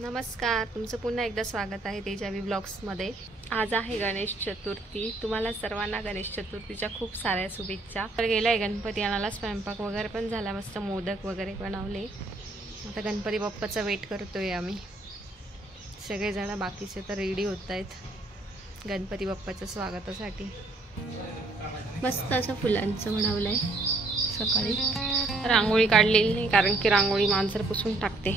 नमस्कार, तुमचं पुन्हा एकदा स्वागत आहे तेजावी ब्लॉग्समध्ये। आज आहे गणेश चतुर्थी। तुम्हाला सर्वांना गणेश चतुर्थीच्या खूप साऱ्या शुभेच्छा। तर गेलाय गणपती आणायला, स्वयंपाक वगैरे पण झाला, मस्त मोदक वगैरे बनवले। आता गणपती बाप्पाचा वेट करतोय आम्ही सगळेजण। बाकीचे तर रेडी होत आहेत गणपती बाप्पाच्या स्वागतासाठी। मस्त असं फुलांचं बनवलंय। सकाळी रांगोळी काढलेली नाही कारण की रांगोळी मांजर पुसून टाकते।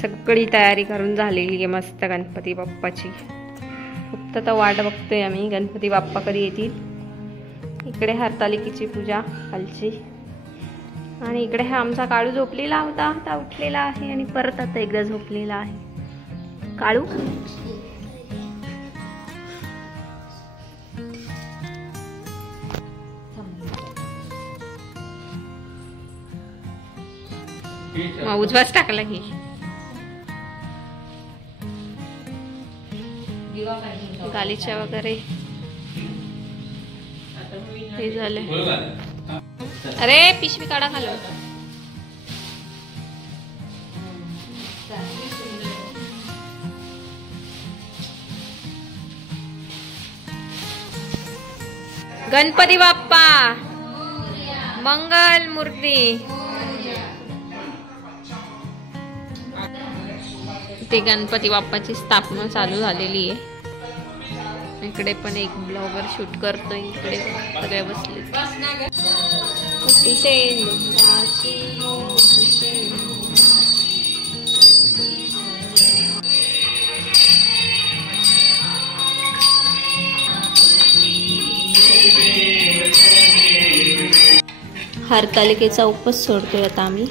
सगळी तयारी करून झालेली आहे मस्त गणपती बाप्पाची। फक्त आता वाट बघतोय आम्ही गणपती बाप्पा कधी येतील। इकडे हरतालिकेची पूजा कालची, आणि इकडे हा आमचा काळू झोपलेला होता, आता उठलेला आहे आणि परत आता एकदा झोपलेला आहे। काळू मग उजवाच टाकला की गालीच्या वगैरे हे झाले। अरे पिशवी काढा खालो। गणपती बाप्पा मंगल मूर्ती। ते गणपती बाप्पाची स्थापना चालू झालेली आहे। इकडे पण एक ब्लॉगर शूट करतोय, इकडे सगळे बसले। हरतालिकेचा उपवास सोडतोय आता आम्ही।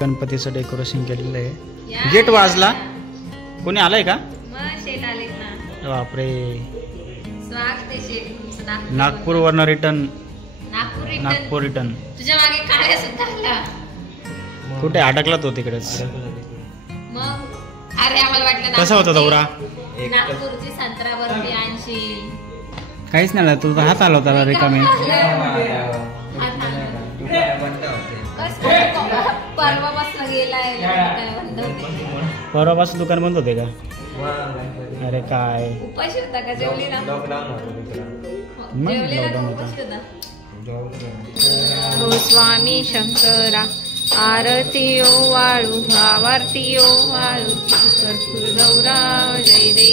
गणपतीचं डेकोरेशन केलेलं आहे। गेट वाजला, कोणी आलाय का? बापरे, नागपूर वरनं रिटर्न। नागपूर रिटर्न तुझ्या मागे काळ्या सुद्धा आला। कुठे अडकला तो तिकडेच। मग अरे आम्हाला वाटलं कसा होता दौरा? नागपूरची संत्रावरती 80 काहीच नाही, तुझा हात आला होता रिकामे। परवापासून गेलाय, परवापासून दुकान बंद होते का? अरे काय उपाशी होता का? जेवली ना? हो स्वामी शंकरा आरती ओ वाळू आरती ओ वाळू कर्पूर गौरा जय रे।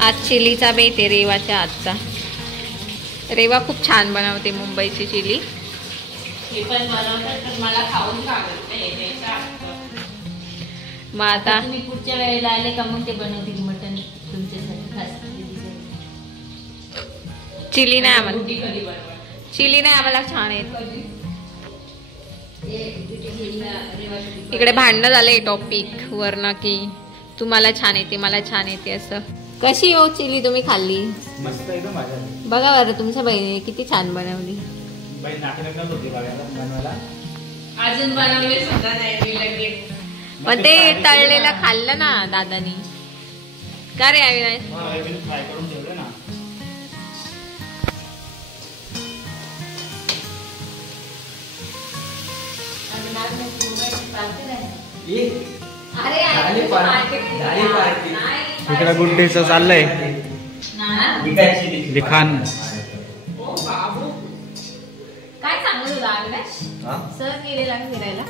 आज चिलीचा बेत आहे, रेवाच्या आजचा। रेवा खूप छान बनवते मुंबईची चिली। मग आता तुम्ही पुढच्या वेळेला आले का मग ते बनवतील मटन तुमच्यासाठी खास। चिली नाही आम्हाला, चिली नाही आम्हाला छान येत। इकडे भांडणं झाले टॉपिक वरना की तुम्हाला छान येते मला छान येते असं। कशी हो चिली तुम्ही खाल्ली? मस्त एकदम भाज्या। बघा बरं तुमच्या बहिणीने किती छान बनवली। बाई नाटकच होती बनवायला। अजून बनवले सुद्धा नाही लगेच। मग ते तळलेलं खाल्लं ना दादानी का रे? फ्राय करून ठेवलं ना। इकडे गुड्डेचं चाललंय लिखाण। काय सांगत होता अविनाश? सर गेलेला फिरायला,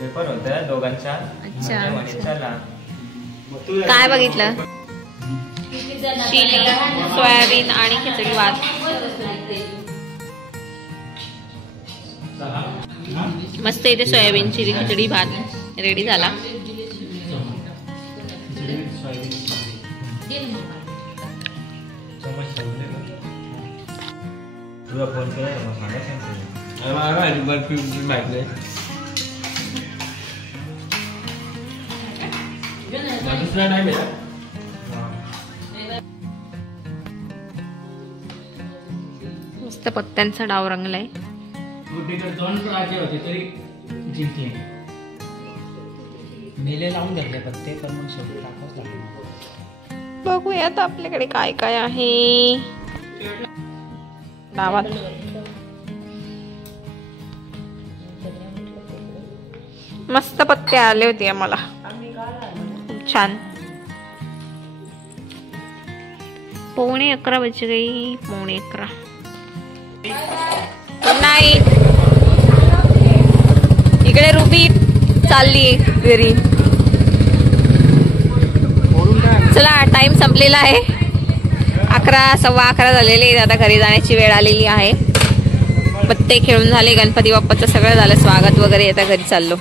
पेपर होता दोघांचा। अच्छा चला काय बघितलं? चिली, सोयाबीन आणि खिचडी भात. मस्त इथे सोयाबीन चिली खिचडी भात रेडी झाला. तुला फोन केला मग सांगायचं बर्फी माहिती दुसरा टाइम आहे. मस्त पत्त्यांचा डाव रंगलाय. दोन राजे होते तरी जिंकले. मेले लावून धरले पत्ते पण मग शेवटी टाकावंच लागले. बघूयात आपल्याकडे काय काय आहे डावात. मस्त पत्ते आले होते आम्हाला, खूप छान. 11:15 बज गई. 11:15 नाही. इकडे रुबी चालली घरी. चला टाइम संपलेला आहे. 11, 11:15 झालेले. आता घरी जाण्याची वेळ आलेली आहे. पत्ते खेळून झाले, गणपती बाप्पाचं सगळं झालं, स्वागत वगैरे. आता घरी चाललो.